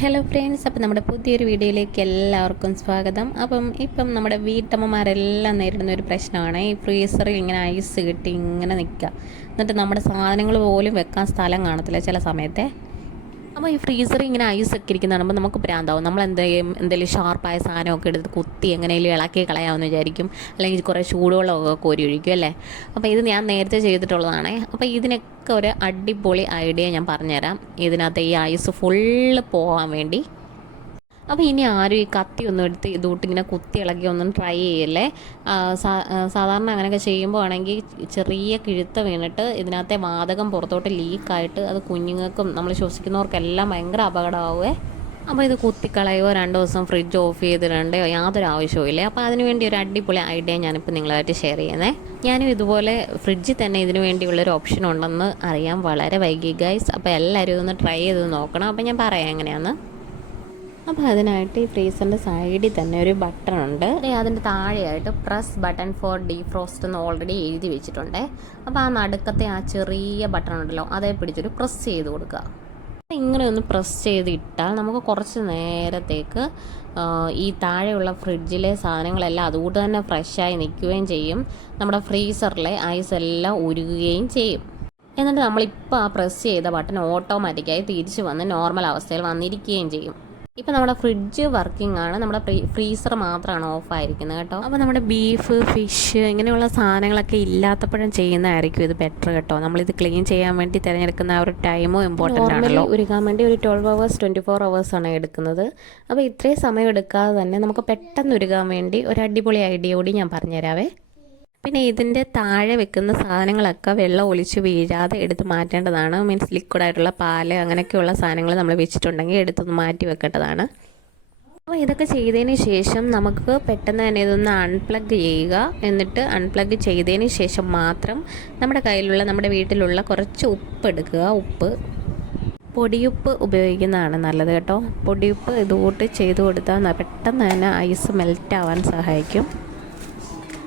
Hello friends, അപ്പം നമ്മുടെ പുതിയൊരു വീഡിയോയിലേക്ക് എല്ലാവർക്കും സ്വാഗതം. ഇപ്പം നമ്മുടെ വീട്ടമ്മമാരെല്ലാം നേരിടുന്ന ഒരു പ്രശ്നമാണ് ഈ ഫ്രീസറിൽ ഇങ്ങനെ ഐസ് കിട്ടി ഇങ്ങനെ നിൽക്കുക. എന്നിട്ട് നമ്മുടെ സാധനങ്ങൾ പോലും വെക്കാൻ സ്ഥലം കാണത്തില്ല ചില സമയത്തെ. അപ്പോൾ ഈ ഫ്രീസറിൽ ഇങ്ങനെ ഐസ് ഒക്കെ ഇരിക്കുന്ന കാണുമ്പോൾ നമുക്ക് ഭ്രാന്താവും. നമ്മൾ എന്തെങ്കിലും ഷാർപ്പായ സാധനമൊക്കെ എടുത്ത് കുത്തി എങ്ങനെയെങ്കിലും ഇളക്കി കളയാമെന്ന് വിചാരിക്കും, അല്ലെങ്കിൽ കുറേ ചൂടുവെള്ളമൊക്കെ കോരി ഒഴിക്കും അല്ലേ. അപ്പോൾ ഇത് ഞാൻ നേരത്തെ ചെയ്തിട്ടുള്ളതാണ്. അപ്പോൾ ഇതിനൊക്കെ ഒരു അടിപൊളി ഐഡിയ ഞാൻ പറഞ്ഞുതരാം, ഇതിനകത്ത് ഈ ഐസ് ഫുള്ള് പോകാൻ വേണ്ടി. അപ്പോൾ ഇനി ആരും ഈ കത്തി ഒന്നും എടുത്ത് ഇങ്ങനെ കുത്തി ഇളക്കി ഒന്നും ട്രൈ ചെയ്യല്ലേ. സാധാരണ അങ്ങനെയൊക്കെ ചെയ്യുമ്പോൾ ആണെങ്കിൽ ചെറിയ കിഴുത്ത വീണിട്ട് ഇതിനകത്തെ വാതകം പുറത്തോട്ട് ലീക്കായിട്ട് അത് കുഞ്ഞുങ്ങൾക്കും നമ്മൾ ശ്വസിക്കുന്നവർക്കെല്ലാം ഭയങ്കര അപകടമാവുമേ. അപ്പോൾ ഇത് കുത്തിക്കളയോ 2 ദിവസം ഫ്രിഡ്ജ് ഓഫ് ചെയ്തിടണ്ടോ യാതൊരു ആവശ്യവുമില്ല. അപ്പോൾ അതിനുവേണ്ടി ഒരു അടിപൊളി ഐഡിയ ഞാനിപ്പോൾ നിങ്ങളായിട്ട് ഷെയർ ചെയ്യുന്നത്. ഞാനും ഇതുപോലെ ഫ്രിഡ്ജിൽ തന്നെ ഇതിനു വേണ്ടിയുള്ളൊരു ഓപ്ഷൻ ഉണ്ടെന്ന് അറിയാൻ വളരെ വൈകി ഗൈസ്. അപ്പോൾ എല്ലാവരും ഇതൊന്ന് ട്രൈ ചെയ്ത് നോക്കണം. അപ്പോൾ ഞാൻ പറയാം എങ്ങനെയാണെന്ന്. അപ്പോൾ അതിനായിട്ട് ഈ ഫ്രീസറിൻ്റെ സൈഡിൽ തന്നെ ഒരു ബട്ടൺ ഉണ്ട്. അതിൻ്റെ താഴെയായിട്ട് പ്രസ് ബട്ടൺ ഫോർ ഡീഫ്രോസ്റ്റ് എന്ന് ഓൾറെഡി എഴുതി വെച്ചിട്ടുണ്ട്. അപ്പോൾ ആ നടുക്കത്തെ ആ ചെറിയ ബട്ടൺ ഉണ്ടല്ലോ, അതേ പിടിച്ചൊരു പ്രസ് ചെയ്ത് കൊടുക്കുക. ഇങ്ങനെ ഒന്ന് പ്രസ് ചെയ്തിട്ടാൽ നമുക്ക് കുറച്ച് നേരത്തേക്ക് ഈ താഴെയുള്ള ഫ്രിഡ്ജിലെ സാധനങ്ങളെല്ലാം അതുകൊണ്ട് തന്നെ ഫ്രഷായി നിൽക്കുകയും ചെയ്യും. നമ്മുടെ ഫ്രീസറിലെ ഐസ് എല്ലാം ഉരുകുകയും ചെയ്യും. എന്നിട്ട് നമ്മളിപ്പോൾ ആ പ്രസ് ചെയ്ത ബട്ടൺ ഓട്ടോമാറ്റിക്കായി തിരിച്ച് വന്ന് നോർമൽ അവസ്ഥയിൽ വന്നിരിക്കുകയും ചെയ്യും. ഇപ്പോൾ നമ്മുടെ ഫ്രിഡ്ജ് വർക്കിംഗ് ആണ്, നമ്മുടെ ഫ്രീസർ മാത്രമാണ് ഓഫായിരിക്കുന്നത് കേട്ടോ. അപ്പോൾ നമ്മുടെ ബീഫ്, ഫിഷ് ഇങ്ങനെയുള്ള സാധനങ്ങളൊക്കെ ഇല്ലാത്തപ്പോഴും ചെയ്യുന്നതായിരിക്കും ഇത് ബെറ്റർ കേട്ടോ. നമ്മളിത് ക്ലീൻ ചെയ്യാൻ വേണ്ടി തിരഞ്ഞെടുക്കുന്ന ആ ഒരു ടൈമും ഇമ്പോർട്ടൻ്റ് ആണല്ലോ. ഉരുകാൻ വേണ്ടി ഒരു 12 hours 24 hours ആണ് എടുക്കുന്നത്. അപ്പോൾ ഇത്രയും സമയം എടുക്കാതെ തന്നെ നമുക്ക് പെട്ടെന്ന് ഉരുകാൻ വേണ്ടി ഒരു അടിപൊളി ഐഡിയ കൂടി ഞാൻ പറഞ്ഞുതരാവേ. പിന്നെ ഇതിൻ്റെ താഴെ വെക്കുന്ന സാധനങ്ങളൊക്കെ വെള്ളം ഒലിച്ച് വീഴാതെ എടുത്ത് മാറ്റേണ്ടതാണ്. മീൻസ് ലിക്വിഡായിട്ടുള്ള പാല് അങ്ങനെയൊക്കെയുള്ള സാധനങ്ങൾ നമ്മൾ വെച്ചിട്ടുണ്ടെങ്കിൽ എടുത്തൊന്ന് മാറ്റി വെക്കേണ്ടതാണ്. അപ്പോൾ ഇതൊക്കെ ചെയ്തതിന് ശേഷം നമുക്ക് പെട്ടെന്ന് തന്നെ ഇതൊന്ന് അൺപ്ലഗ് ചെയ്യുക. എന്നിട്ട് അൺപ്ലഗ് ചെയ്തതിന് ശേഷം മാത്രം നമ്മുടെ വീട്ടിലുള്ള കുറച്ച് ഉപ്പ് എടുക്കുക. പൊടിയുപ്പ് ഉപയോഗിക്കുന്നതാണ് നല്ലത് കേട്ടോ. പൊടിയുപ്പ് ഇതുകൂട്ട് ചെയ്ത് കൊടുത്താൽ പെട്ടെന്ന് തന്നെ ഐസ് മെൽറ്റ് ആവാൻ സഹായിക്കും.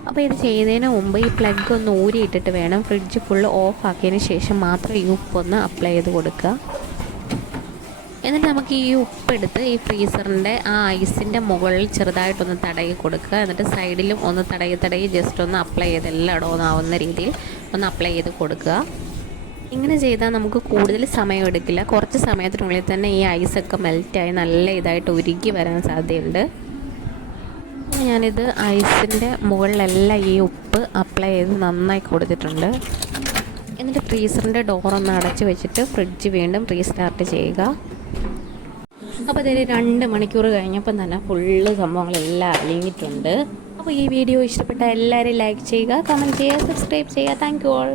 അപ്പോൾ ഇത് ചെയ്തതിന് മുമ്പ് ഈ പ്ലഗ് ഒന്ന് ഊരിയിട്ടിട്ട് വേണം ഫ്രിഡ്ജ് ഫുള്ള് ഓഫ് ആക്കിയതിന് ശേഷം മാത്രം ഈ ഉപ്പൊന്ന് അപ്ലൈ ചെയ്ത് കൊടുക്കുക. എന്നിട്ട് നമുക്ക് ഈ ഉപ്പെടുത്ത് ഈ ഫ്രീസറിൻ്റെ ആ ഐസിൻ്റെ മുകളിൽ ചെറുതായിട്ടൊന്ന് തടയി കൊടുക്കുക. എന്നിട്ട് സൈഡിലും ഒന്ന് തടയി ജസ്റ്റ് ഒന്ന് അപ്ലൈ ചെയ്ത് എല്ലായിടവും ഒന്നാവുന്ന രീതിയിൽ ഒന്ന് അപ്ലൈ ചെയ്ത് കൊടുക്കുക. ഇങ്ങനെ ചെയ്താൽ നമുക്ക് കൂടുതൽ സമയം എടുക്കില്ല. കുറച്ച് സമയത്തിനുള്ളിൽ തന്നെ ഈ ഐസൊക്കെ മെൽറ്റായി നല്ല ഇതായിട്ട് ഉരുകി വരാൻ സാധ്യതയുണ്ട്. ഞാനിത് ഐസിൻ്റെ മുകളിലെല്ലാം ഈ ഉപ്പ് അപ്ലൈ ചെയ്ത് നന്നായി കൊടുത്തിട്ടുണ്ട്. എന്നിട്ട് ഫ്രീസറിൻ്റെ ഡോറൊന്ന് അടച്ച് വെച്ചിട്ട് ഫ്രിഡ്ജ് വീണ്ടും റീസ്റ്റാർട്ട് ചെയ്യുക. അപ്പോൾ ഇതിൽ 2 മണിക്കൂർ കഴിഞ്ഞപ്പം തന്നെ ഫുള്ള് സംഭവങ്ങളെല്ലാം അലിഞ്ഞിട്ടുണ്ട്. അപ്പോൾ ഈ വീഡിയോ ഇഷ്ടപ്പെട്ട എല്ലാവരും ലൈക്ക് ചെയ്യുക, കമൻറ്റ് ചെയ്യുക, സബ്സ്ക്രൈബ് ചെയ്യുക. Thank you all.